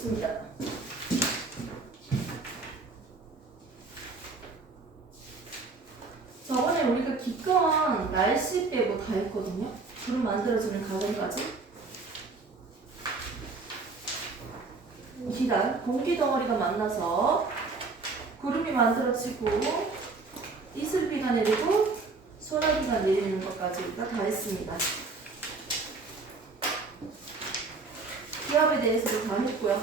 좋습니다. 저번에 우리가 기권 날씨 빼고 다 했거든요. 구름 만들어지는 과정까지. 기다 공기 덩어리가 만나서 구름이 만들어지고 이슬비가 내리고 소나기가 내리는 것까지 우리가 다 했습니다. 기압에 대해서도 다 했고요.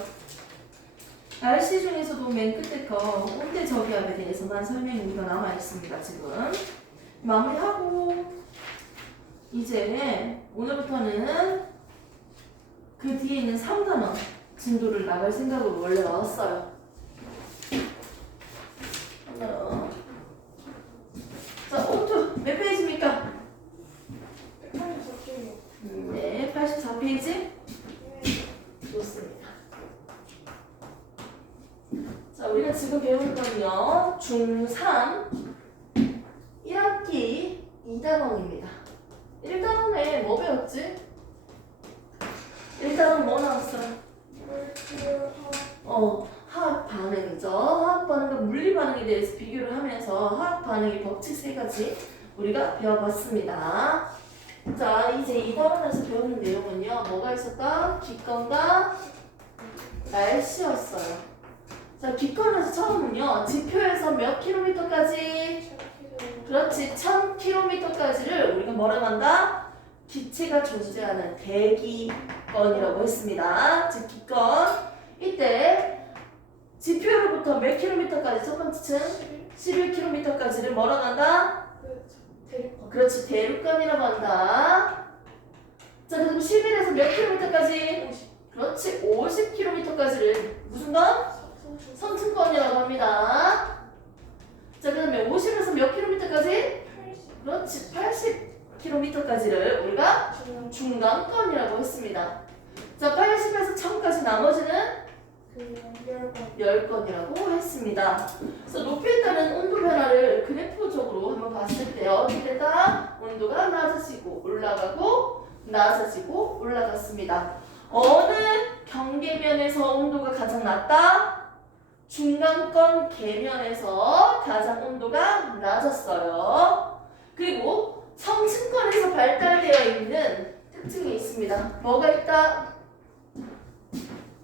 날씨 중에서도 맨 끝에 거 온대 저기압에 대해서만 설명이 우리가 남아 있습니다. 지금 마무리하고 이제 오늘부터는 그 뒤에 있는 3단원 진도를 나갈 생각으로 원래 나왔어요. 자, 오투 몇 페이지입니까? 84페이지. 네, 84페이지. 좋습니다. 자, 우리가 지금 배울 거는요, 중3 1학기 2단원입니다. 1단원에 뭐 배웠지? 1단원 뭐 나왔어요? 화학 반응이죠. 화학 반응과 물리 반응에 대해서 비교를 하면서 화학 반응의 법칙 3가지 우리가 배워봤습니다. 자, 이제 이 단원에서 배우는 내용은요, 뭐가 있었다? 기권과 날씨였어요. 자, 기권에서 처음은요, 지표에서 몇 킬로미터까지? 그렇지, 1000km까지를 우리가 뭐라고 한다? 기체가 존재하는 대기권이라고 했습니다. 즉, 기권. 이때 지표로부터 몇 킬로미터까지 첫 번째 층? 11km까지를 뭐라고 한다? 대륙권. 그렇지, 대륙간이라고 한다. 자, 그럼 11에서 몇 킬로미터까지? 그렇지, 50km까지를 무슨 건? 성층권이라고 합니다. 자, 그 다음에 50에서 몇 킬로미터까지? 그렇지, 80km까지를 우리가 중간권이라고 했습니다. 자, 80에서 1000까지 나머지는 10건이라고 했습니다. 그래서 높이에 따른 온도 변화를 그래프적으로 한번 봤을 때 어떻게 됐다? 온도가 낮아지고 올라가고 낮아지고 올라갔습니다. 어느 경계면에서 온도가 가장 낮다? 중간권 계면에서 가장 온도가 낮았어요. 그리고 성층권에서 발달되어 있는 특징이 있습니다. 뭐가 있다?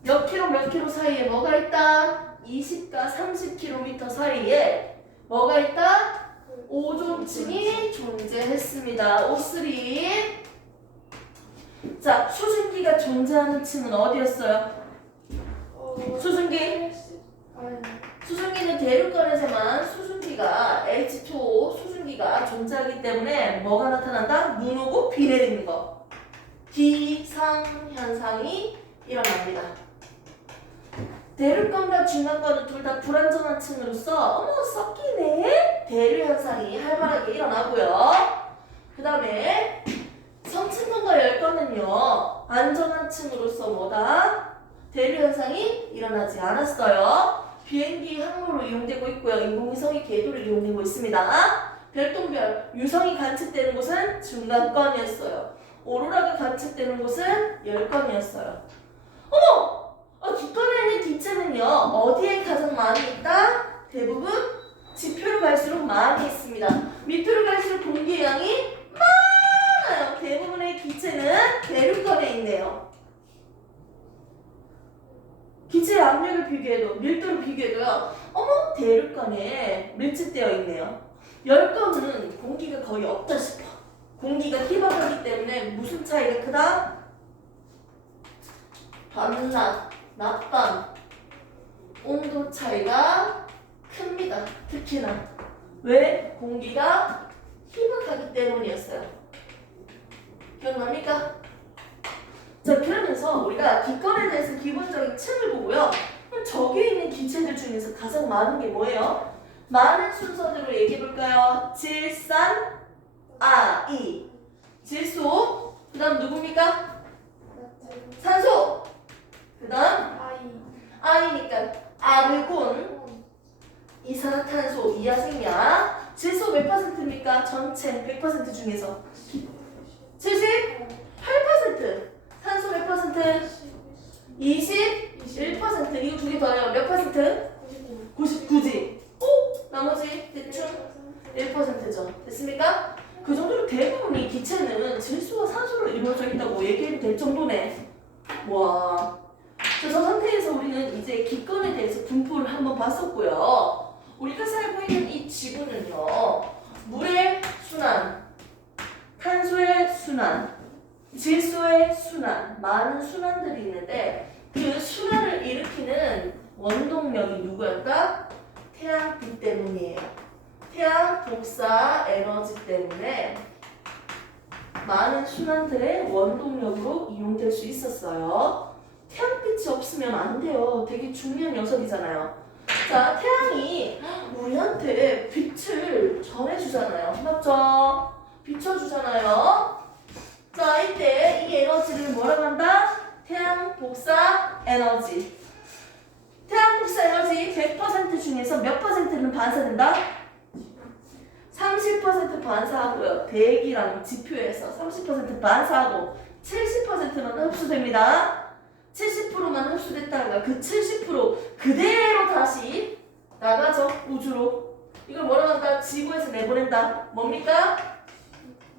몇 킬로 사이에 뭐가 있다? 20과 30km 사이에 뭐가 있다? 오존층이 존재했습니다. O3. 자, 수증기가 존재하는 층은 어디였어요? 수증기? 수증기는 대륙권에서만 수증기가 H2O 수증기가 존재하기 때문에 뭐가 나타난다? 눈 오고 비 내리는 거. 기상현상이 일어납니다. 대륙권과 중간권은 둘 다 불안정한 층으로서 어머 섞이네 대류 현상이 활발하게 일어나고요. 그 다음에 성층권과 열권은요 안정한 층으로서 뭐다? 대류 현상이 일어나지 않았어요. 비행기 항로로 이용되고 있고요. 인공위성이 궤도를 이용되고 있습니다. 별똥별 유성이 관측되는 곳은 중간권이었어요. 오로라가 관측되는 곳은 열권이었어요. 어머! 기권에 있는 기체는요 어디에 가장 많이 있다? 대부분 지표로 갈수록 많이 있습니다. 밑으로 갈수록 공기의 양이 많아요. 대부분의 기체는 대륙권에 있네요. 기체의 압력을 비교해도 밀도를 비교해도요 어머 대륙권에 밀집되어 있네요. 열권은 공기가 거의 없다 싶어. 공기가 희박하기 때문에 무슨 차이가 크다? 밤낮 낮밤 온도 차이가 큽니다. 특히나 왜? 공기가 희박하기 때문이었어요. 기억납니까? 자, 그러면서 우리가 기권에 대해서 기본적인 층을 보고요. 그럼 저기에 있는 기체들 중에서 가장 많은 게 뭐예요? 많은 순서대로 얘기해볼까요? 질산, 이 질소, 그 다음 누굽니까? 산소, 그 다음 I니까 아르곤, 이산화탄소, 이하생량. 질소 몇 퍼센트입니까? 전체 100% 중에서 78%. 산소 몇 퍼센트? 21%. 이루어져 있다고 얘기해도 될 정도네. 와. 자, 저 상태에서 우리는 이제 기권에 대해서 분포를 한번 봤었고요. 우리가 살고 있는 이 지구는요. 물의 순환, 탄소의 순환, 질소의 순환, 많은 순환들이 있는데 그 순환을 일으키는 원동력이 누구였다? 태양빛 때문이에요. 태양 복사 에너지 때문에 많은 순환들의 원동력으로 이용될 수 있었어요. 태양빛이 없으면 안 돼요. 되게 중요한 녀석이잖아요. 자, 태양이 우리한테 빛을 전해주잖아요. 맞죠? 비춰주잖아요. 자, 이때 이 에너지를 뭐라고 한다? 태양 복사 에너지. 태양 복사 에너지 100% 중에서 몇 퍼센트는 반사된다? 30% 반사하고요. 대기랑 지표에서 30% 반사하고 70%만 흡수됩니다. 70%만 흡수됐다가 그 70% 그대로 다시 나가죠. 우주로. 이걸 뭐라고 한다? 지구에서 내보낸다. 뭡니까?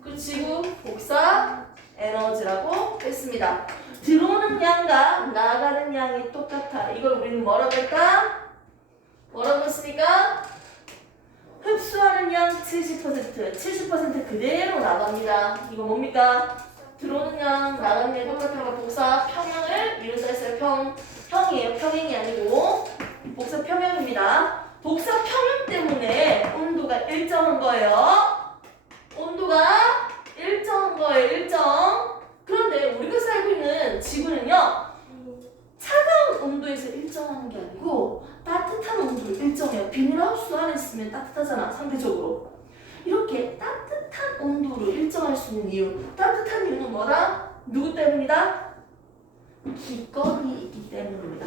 그 지구 복사 에너지라고 했습니다. 들어오는 양과 나가는 양이 똑같아. 이걸 우리는 뭐라고 할까? 뭐라고 했습니까? 흡수하는 양 70% 그대로 나갑니다. 이거 뭡니까? 들어오는 양, 나가는 양 똑같은 거 복사 평형을 이룬다 했어요. 평이에요. 평행이 아니고 복사 평형입니다. 복사 평형 때문에 온도가 일정한 거예요. 온도가 일정한 거예요. 일정. 그런데 우리가 살고 있는 지구는요. 차가운 온도에서 일정하는 게 아니고 따뜻한 온도를 일정해요. 비닐하우스 안에 있으면 따뜻하잖아. 상대적으로. 이렇게 따뜻한 온도로 일정할 수 있는 이유. 따뜻한 이유는 뭐다? 누구 때문이다? 기권이 있기 때문입니다.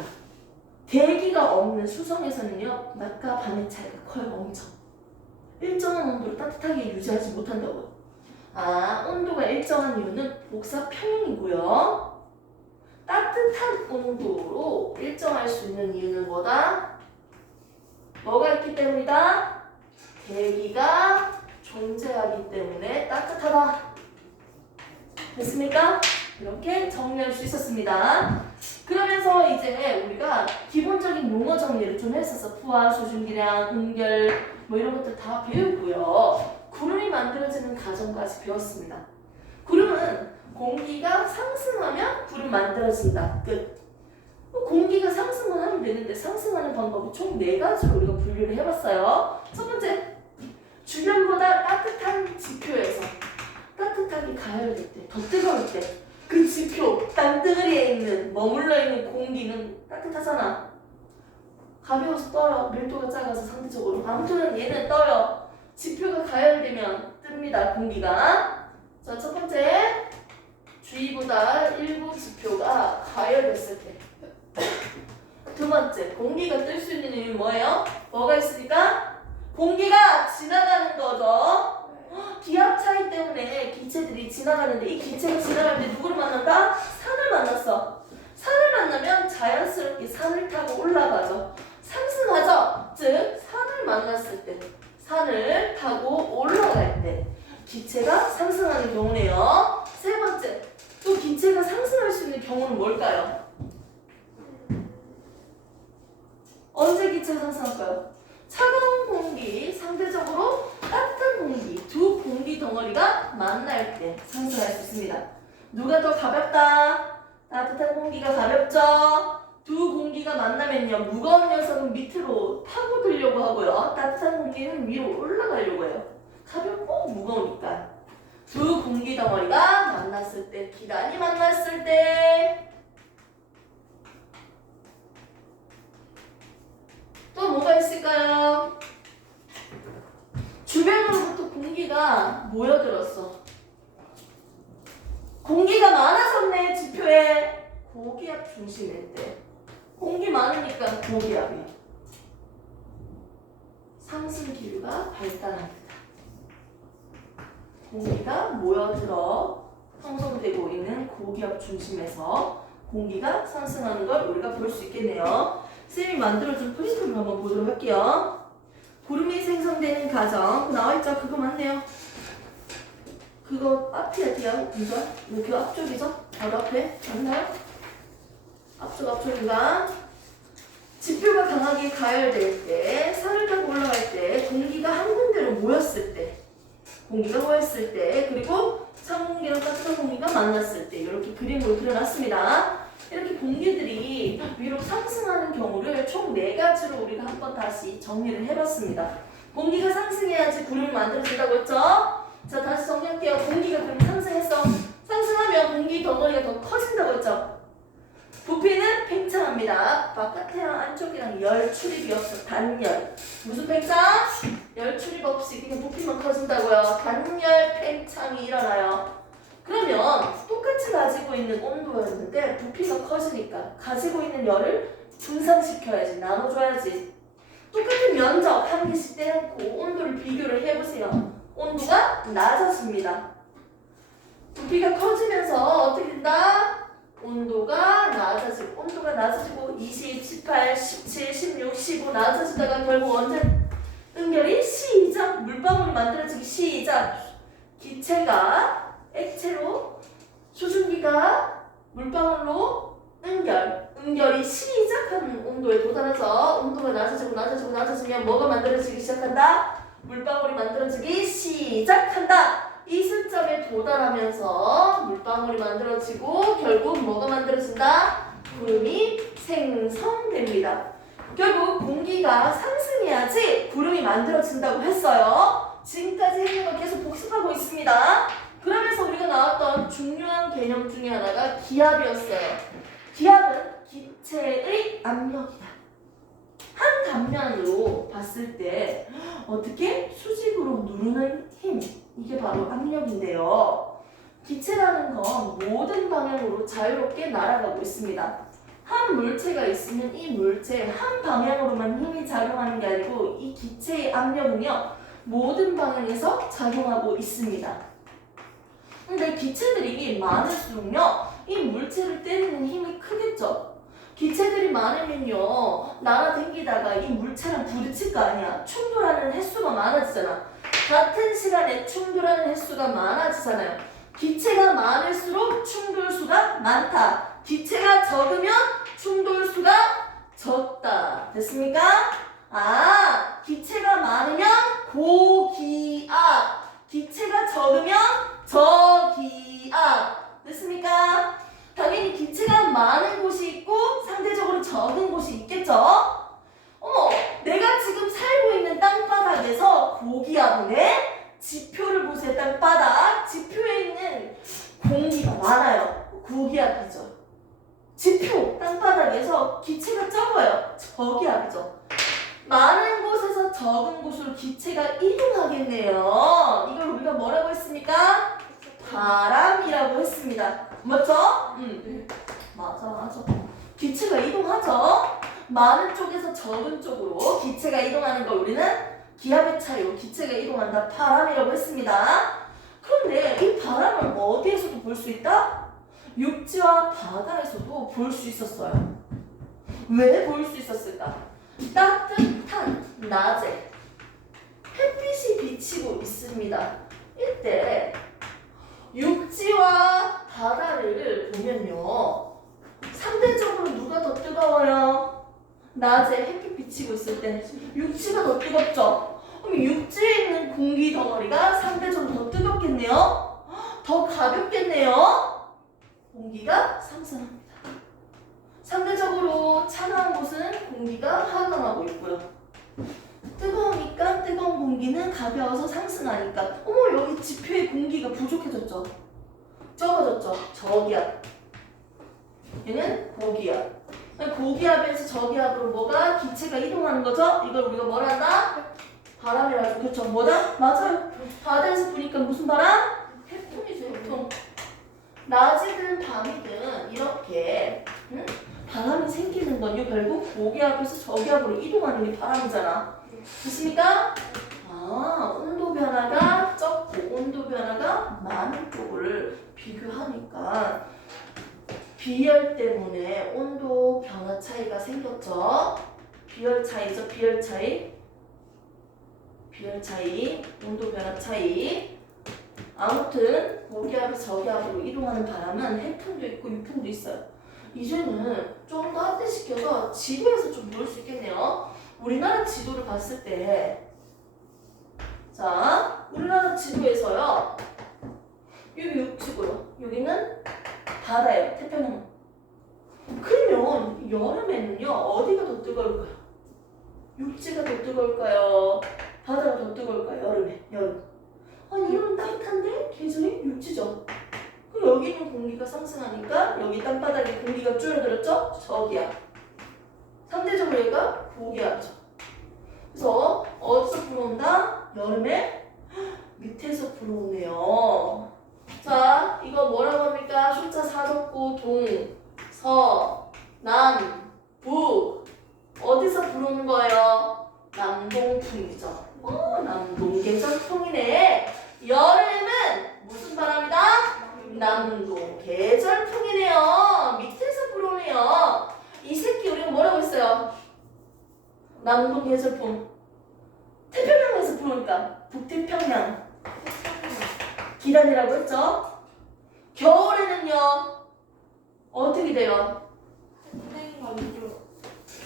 대기가 없는 수성에서는요. 낮과 밤의 차이가 커요. 엄청. 일정한 온도를 따뜻하게 유지하지 못한다고요. 아, 온도가 일정한 이유는 복사 평형이고요. 따뜻한 온도로 일정할 수 있는 이유는 뭐다? 뭐가 있기 때문이다? 대기가 존재하기 때문에 따뜻하다. 됐습니까? 이렇게 정리할 수 있었습니다. 그러면서 이제 우리가 기본적인 용어 정리를 좀 했었어. 부하, 수증기량, 응결 뭐 이런 것들 다 배우고요. 구름이 만들어지는 과정까지 배웠습니다. 구름은 공기가 상승하면 구름 만들어진다. 끝. 공기가 상승만 하면 되는데 상승하는 방법이 총 4가지로 우리가 분류를 해봤어요. 첫 번째, 주변보다 따뜻한 지표에서 따뜻하게 가열될 때, 더 뜨거울 때 그 지표 땅덩어리에 있는 머물러 있는 공기는 따뜻하잖아. 가벼워서 떠요. 밀도가 작아서 상대적으로. 아무튼 얘는 떠요. 지표가 가열되면 뜹니다. 공기가. 자, 첫 번째, 주위보다 일부 지표가 가열됐을 때. 두 번째, 공기가 뜰 수 있는 이유는 뭐예요? 뭐가 있으니까? 공기가 지나가는 거죠. 기압 차이 때문에 기체들이 지나가는데 이 기체가 지나갈 때 누구를 만난다? 산을 만났어. 산을 만나면 자연스럽게 산을 타고 올라가죠. 상승하죠. 즉 산을 만났을 때, 산을 타고 올라갈 때 기체가 상승하는 경우네요. 세 번째, 또 기체가 상승할 수 있는 경우는 뭘까요? 언제 기체가 상승할까요? 차가운 공기, 상대적으로 따뜻한 공기, 두 공기 덩어리가 만날 때 상승할 수 있습니다. 누가 더 가볍다? 따뜻한 공기가 가볍죠? 두 공기가 만나면요, 무거운 녀석은 밑으로 파고들려고 하고요, 따뜻한 공기는 위로 올라가려고 해요. 가볍고 무거우니까. 두 공기 덩어리가 만났을 때, 기란이 만났을 때, 또 뭐가 있을까요? 주변으로부터 공기가 모여들었어. 공기가 많아졌네. 지표에 고기압 중심일 때. 공기 많으니까 고기압이야. 상승 기류가 발달합니다. 공기가 모여들어 형성되고 있는 고기압 중심에서 공기가 상승하는 걸 우리가 볼 수 있겠네요. 쌤이 만들어준 프린트를 한번 보도록 할게요. 구름이 생성되는 과정. 나와있죠? 그거 맞네요. 그거 앞이야, 뒤야, 공전? 그 앞쪽이죠? 바로 앞에. 맞나요? 앞쪽인가? 지표가 강하게 가열될 때, 산을 타고 올라갈 때, 공기가 한 군데로 모였을 때, 그리고 찬 공기랑 따뜻한 공기가 만났을 때, 이렇게 그림으로 그려놨습니다. 이렇게 공기들이 위로 상승하는 경우를 총 4가지로 우리가 한번 다시 정리를 해봤습니다. 공기가 상승해야지 구름이 만들어진다고 했죠? 자, 다시 정리할게요. 공기가 그럼 상승했어. 상승하면 공기 덩어리가 더 커진다고 했죠? 부피는 팽창합니다. 바깥이랑 안쪽이랑 열 출입이 없어. 단열. 무슨 팽창? 열 출입 없이 그냥 부피만 커진다고요. 단열 팽창이 일어나요. 그러면 똑같이 가지고 있는 온도였는데 부피가 커지니까 가지고 있는 열을 분산시켜야지. 나눠줘야지. 똑같은 면적 한 개씩 떼놓고 온도를 비교를 해보세요. 온도가 낮아집니다. 부피가 커지면서 어떻게 된다? 온도가 낮아지고 20, 18, 17, 16, 15 낮아지다가 결국 언제 응결이 시작! 물방울이 만들어지기 시작! 기체가 액체로 수증기가 물방울로 응결이 시작하는 온도에 도달해서 온도가 낮아지면 뭐가 만들어지기 시작한다? 물방울이 만들어지기 시작한다. 이 시점에 도달하면서 물방울이 만들어지고 결국 뭐가 만들어진다? 구름이 생성됩니다. 결국 공기가 상승해야지 구름이 만들어진다고 했어요. 지금까지 했는 거 계속 복습하고 있습니다. 그러면서 우리가 나왔던 중요한 개념 중에 하나가 기압이었어요. 기압은 기체의 압력이다. 한 단면으로 봤을 때 어떻게 수직으로 누르는 힘, 이게 바로 압력인데요. 기체라는 건 모든 방향으로 자유롭게 날아가고 있습니다. 한 물체가 있으면 이 물체 한 방향으로만 힘이 작용하는 게 아니고 이 기체의 압력은요 모든 방향에서 작용하고 있습니다. 근데 기체들이 많을수록요 이 물체를 때리는 힘이 크겠죠. 기체들이 많으면요 날아다니다가 이 물체랑 부딪힐 거 아니야. 충돌하는 횟수가 많아지잖아. 같은 시간에 충돌하는 횟수가 많아지잖아요. 기체가 많을수록 충돌수가 많다. 기체가 적으면 충돌수가 적다. 됐습니까? 아, 기체가 많으면 고기압, 기체가 적으면 저기압. 됐습니까? 당연히 기체가 많은 곳이 있고 상대적으로 적은 곳이 있겠죠? 어머, 내가 지금 살고 있는 땅바닥에서 고기압이네? 지표를 보세요. 땅바닥. 지표에 있는 공기가 많아요. 고기압이죠. 지표, 땅바닥에서 기체가 적어요. 저기압이죠. 많은 곳에서 적은 곳으로 기체가 이동하겠네요. 이걸 우리가 뭐라고 했습니까? 바람이라고 했습니다. 맞죠? 맞아. 기체가 이동하죠. 많은 쪽에서 적은 쪽으로 기체가 이동하는 걸 우리는 기압의 차이로 기체가 이동한다. 바람이라고 했습니다. 그런데 이 바람을 어디에서도 볼 수 있다? 육지와 바다에서도 볼 수 있었어요. 왜 볼 수 있었을까? 따뜻한 낮에 햇빛이 비치고 있습니다. 이때 육지와 바다를 보면요 상대적으로 누가 더 뜨거워요? 낮에 햇빛 비치고 있을 때 육지가 더 뜨겁죠? 그럼 육지에 있는 공기 덩어리가 상대적으로 더 뜨겁겠네요? 더 가볍겠네요? 공기가 상승합니다. 상대적으로 차가운 곳은 공기가 하강하고 있고요. 뜨거우니까 뜨거운 공기는 가벼워서 상승하니까 어머 여기 지표에 공기가 부족해졌죠? 적어졌죠? 저기압. 얘는 고기압. 고기압에서 저기압으로 뭐가 기체가 이동하는 거죠? 이걸 우리가 뭐라 한다? 바람이라고 하죠. 그렇죠? 뭐다? 맞아요. 바다에서 부니까 무슨 바람? 해풍이죠. 해풍. 낮이든 밤이든 이렇게 바람이 생기는 건요 결국 고기압에서 저기압으로 이동하는 게 바람이잖아. 됐습니까? 아, 온도 변화가 적고 온도 변화가 많은 쪽을 비교하니까 비열 때문에 온도 변화 차이가 생겼죠. 비열 차이죠. 비열 차이, 온도 변화 차이. 아무튼 고기압에서 저기압으로 이동하는 바람은 해풍도 있고 유풍도 있어요. 이제는 좀 더 확대시켜서 지도에서 좀 볼 수 있겠네요. 우리나라 지도를 봤을 때, 자, 우리나라 지도에서요. 여기 육지고요. 여기는 바다예요. 태평양. 그러면 여름에는요 어디가 더 뜨거울까요? 육지가 더 뜨거울까요? 바다가 더 뜨거울까요? 여름. 아니 여름 따뜻한데 계절이 육지죠. 그럼 여기 있는 공기가 상승하니까 여기 땅바닥에 공기가 줄어들었죠? 저기야. 상대적으로 얘가 고기압이죠. 그래서 어디서 불어온다? 여름에 밑에서 불어오네요. 자, 이거 뭐라고 합니까? 숫자 4줬고 동, 서, 남, 북. 어디서 불어오는 거예요? 남동풍이죠. 남동계절풍이네. 여름은 무슨 바람이다? 남동계절풍이네요. 밑에서 불어오네요. 이 새끼 우리가 뭐라고 했어요? 남동계절풍. 태평양에서 불어오니까 북태평양. 기단이라고 했죠? 겨울에는요 어떻게 돼요?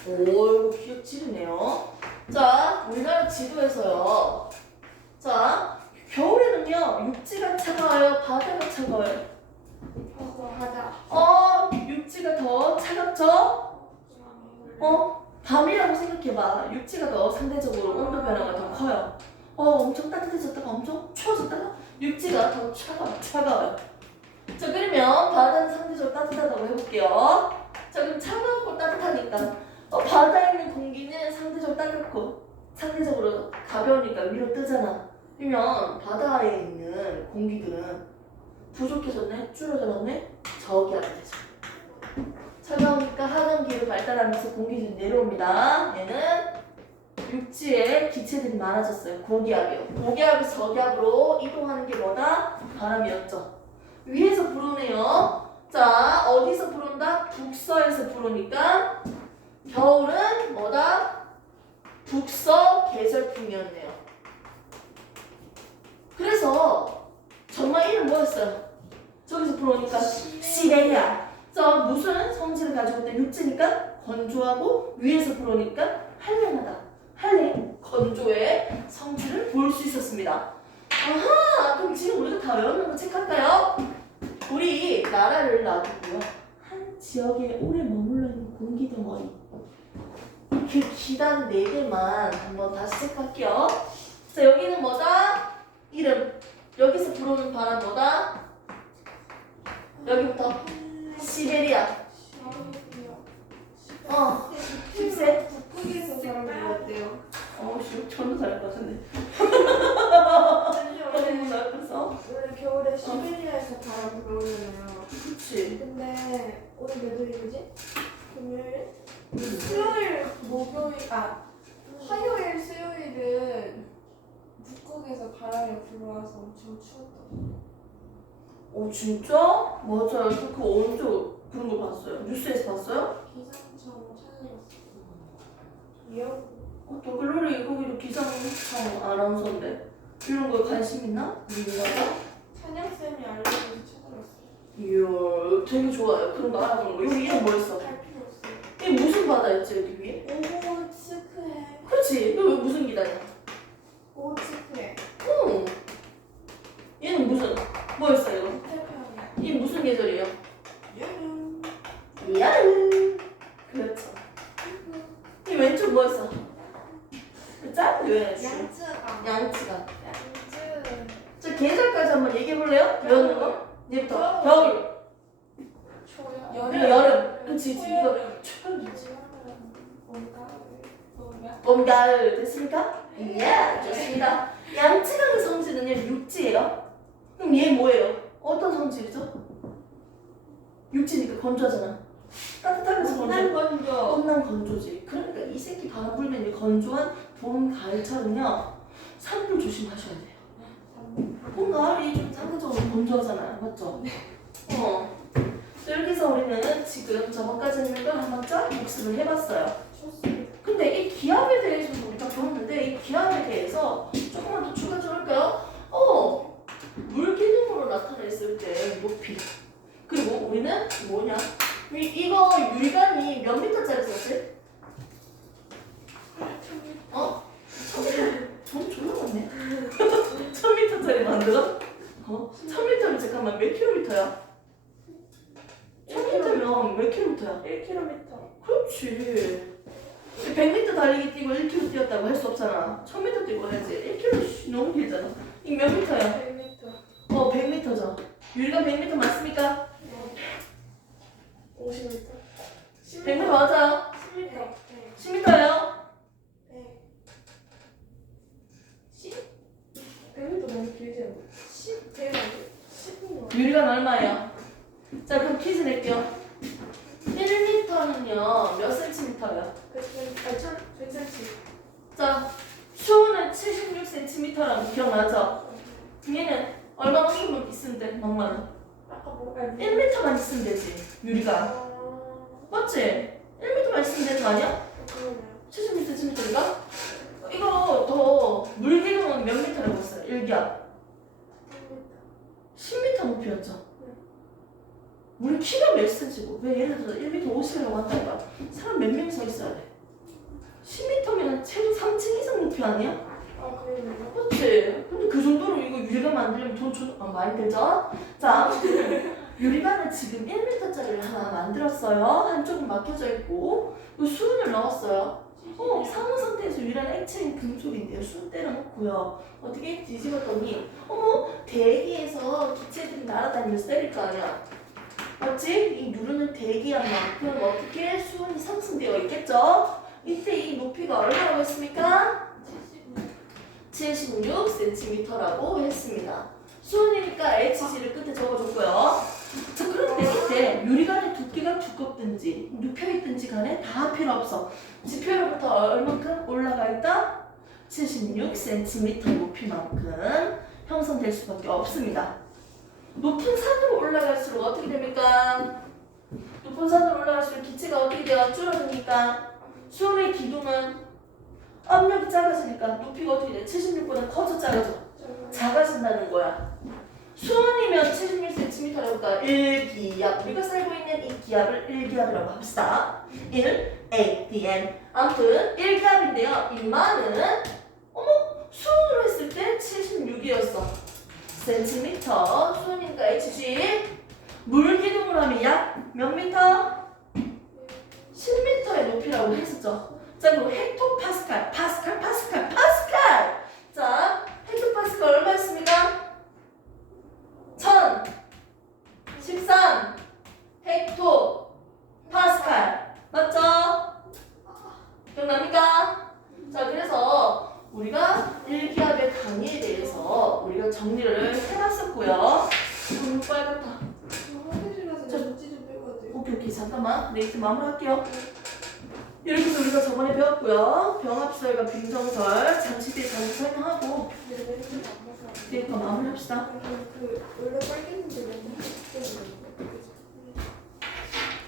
오, 기억 지르네요. 자, 우리나라 지도에서요. 자, 겨울에는요 육지가 차가워요, 바다가 차가워요? 육지가 더 차갑죠? 밤이라고 생각해봐. 육지가 더 상대적으로 온도 변화가 더 커요. 엄청 따뜻해졌다가 엄청 추워졌다가 육지가 더 차가워요. 자, 그러면 바다는 상대적으로 따뜻하다고 해볼게요. 자, 그럼 차갑고 따뜻하니까 바다에 있는 공기는 상대적으로 따뜻고 상대적으로 가벼우니까 위로 뜨잖아. 그러면 바다에 있는 공기들은 부족해졌네? 줄어들었네? 저기압이 되죠. 차가우니까 하강기를 발달하면서 공기들이 내려옵니다. 얘는 육지에 기체들이 많아졌어요. 고기압이요. 고기압에서 저기압으로 이동하는 게 뭐다? 바람이었죠. 위에서 불어오네요. 자, 어디서 불어온다? 북서에서 불어오니까 겨울은 뭐다? 북서 계절풍이었네요. 그래서 정말 이름 뭐였어요? 저기서 불어오니까 시베리아. 자, 무슨 성질을 가지고 있다? 육지니까 건조하고 위에서 불어오니까 한랭하다. 한랭, 건조의 성질을 볼 수 있었습니다. 아하, 그럼 지금 우리가 다 외웠는 거 체크할까요? 우리 나라를 놔두고요. 한 지역에 오래 머물러 있는 공기 덩어리. 그 기단 4개만 한번 다시 체크할게요. 자, 여기는 뭐다? 이름. 여기서 불어오는 바람 뭐다? 여기부터 시베리아. 힙세. 북극에서 사람들이 어때요? 저는 잘할 것 같은데. 너무 잘했어. 원래 겨울에 시베리아에서 바람 불어오잖아요. 그치. 근데 오늘 몇 월이지? 금요일? 수요일, 목요일, 화요일, 수요일은 북극에서 바람이 불어와서 엄청 추웠다고. 진짜? 맞아요. 그거 언제 그런 걸 봤어요? 뉴스에서 봤어요? 기상청 찾아봤어요. 또 글로리 거기도 기상청 아나운서인데 이런 거에 관심 있나? 우리나라가? 찬영쌤이 알려줘서 찾아봤어요. 이야, 되게 좋아요. 그런 거 알아보는 거. 여기 이름 뭐였어? 할 필요 없어요. 이게 무슨 바다였지 여기 위에? 오호츠크해. 그렇지. 이거 왜 무슨 기단이야? 오호츠크해. 응. 얘는 무슨? 뭐였어요? 태평양. 이 무슨 계절이에요? 여름. 여름. 그렇죠. 이 왼쪽 뭐였어? 짧은 왜? 양쯔강. 양치가. 양쯔. 저 계절까지 한번 얘기해 볼래요? 배우는 거? 얘부터 겨울. 초여름. 여름. 그치. 이거 초여름. 봄, 가을 됐습니까? 예, 좋습니다. 양치강의 성질은요 육지예요. 그럼 얘 뭐예요? 어떤 성질이죠? 육지니까 건조하잖아. 따뜻하면서 건조. 온난 건조지. 그러니까 이 새끼 바람 불면 이 건조한 봄, 가을철은요 산불 조심하셔야 돼요. 봄, 가을이 좀 상대적으로 건조하잖아요. 맞죠? 이렇게 해서 우리는 지금 저번까지 했는 걸 한번 쫙 복습을 해봤어요. 근데 이 기압에 대해서도 우리가 배웠는데 이 기압에 대해서 조금만 더 추가 좀 할까요? 물기둥으로 나타냈을 때 높이. 그리고 우리는 뭐냐? 이거 유리관이 몇 미터짜리 썼지? 어? 1000m. 돈 졸라 많네. 1000m짜리 만들어? 1000m면 잠깐만 몇 킬로미터야? 1000m면 몇 킬로미터야? 1km. 그렇지. 100m 달리기 뛰고 1km 뛰었다고 할 수 없잖아. 1000m 뛰고 해야지. 1km 너무 길잖아. 이게 몇 미터야? 100m. 100m죠. 유리관 100m 맞습니까? 50m. 100m 맞아요. 10m. 10m예요. 100m 너무 길지 않아? 10? 제일 많이 10분. 유리관 얼마예요? 자, 그럼 퀴즈 낼게요. 1m는요, 몇 cm예요? 100cm. 자, 수은은 76cm라고 기억나죠? 얘는 얼마만큼 있으면 돼? 막만 아까 뭐가 1m만 있으면 되지, 유리가. 맞지? 1m만 있으면 되는 거 아니야? 그러네요. 76cm니까? 이거 더 물기둥은 몇 미터라고 했어요? 1기압. 10m 높이였죠? 우리 키가 몇 cm고? 왜 예를 들어서 1m 50이라고 한다니까? 사람 몇 명이 서 있어야 돼? 10m면 최소 3층 이상 높이 아니야? 그러네요. 그렇지. 근데 그 정도로 이거 유리관 만들려면 돈 많이 들죠? 자, 유리관은 지금 1m짜리를 하나 만들었어요. 한쪽은 막혀져 있고, 그 수은을 넣었어요. 상온 상태에서 유리한 액체인 금속인데요. 수은 때려놓고요. 어떻게 뒤집었더니, 대기에서 기체들이 날아다니면서 때릴 거 아니야. 맞지? 이 누르는 대기한 만큼 어떻게 수은이 상승되어 있겠죠? 이때 이 높이가 얼마라고 했습니까? 76cm라고 했습니다. 수은이니까 HG를 끝에 적어줬고요. 자, 그런데 이때 유리관의 두께가 두껍든지 눕혀있든지 간에 다 필요 없어. 지표로부터 얼만큼 올라가 있다? 76cm 높이만큼 형성될 수밖에 없습니다. 높은 산으로 올라갈수록 어떻게 됩니까? 높은 산으로 올라갈수록 기체가 어떻게 돼요? 줄어듭니까? 수은의 기둥은 압력이 작아지니까 높이가 어떻게 돼? 76보다 커져 작아져? 작아진다는 거야. 수은이면 76cm라니까 1기압. 우리가 살고 있는 이 기압을 1기압이라고 합시다. 1, A, D, M. 아무튼 1기압인데요. 이만은 수은으로 했을 때 76이었어. 센티미터. 수은이니까 HG. 물기둥으로 하면 약 몇 미터? 10m의 높이라고 했었죠. 자, 그리고 헥토파스칼. 파스칼. 자, 헥토파스칼 얼마 있습니까? 1013 헥토 파스칼. 맞죠? 기억납니까? 자, 그래서 우리가 1기압의 강의에 대해서 우리가 정리를 해봤었고요. 빨갛다. 눈치 좀 빼고 돼요. 오케이. 잠깐만. 네, 이제 마무리할게요. 이렇게 해서 우리가 저번에 배웠고요. 병합설과 빈정설, 잠시뒤에 다시 설명하고 이제 더 마무리합시다. 원래 빨겠는데 맨날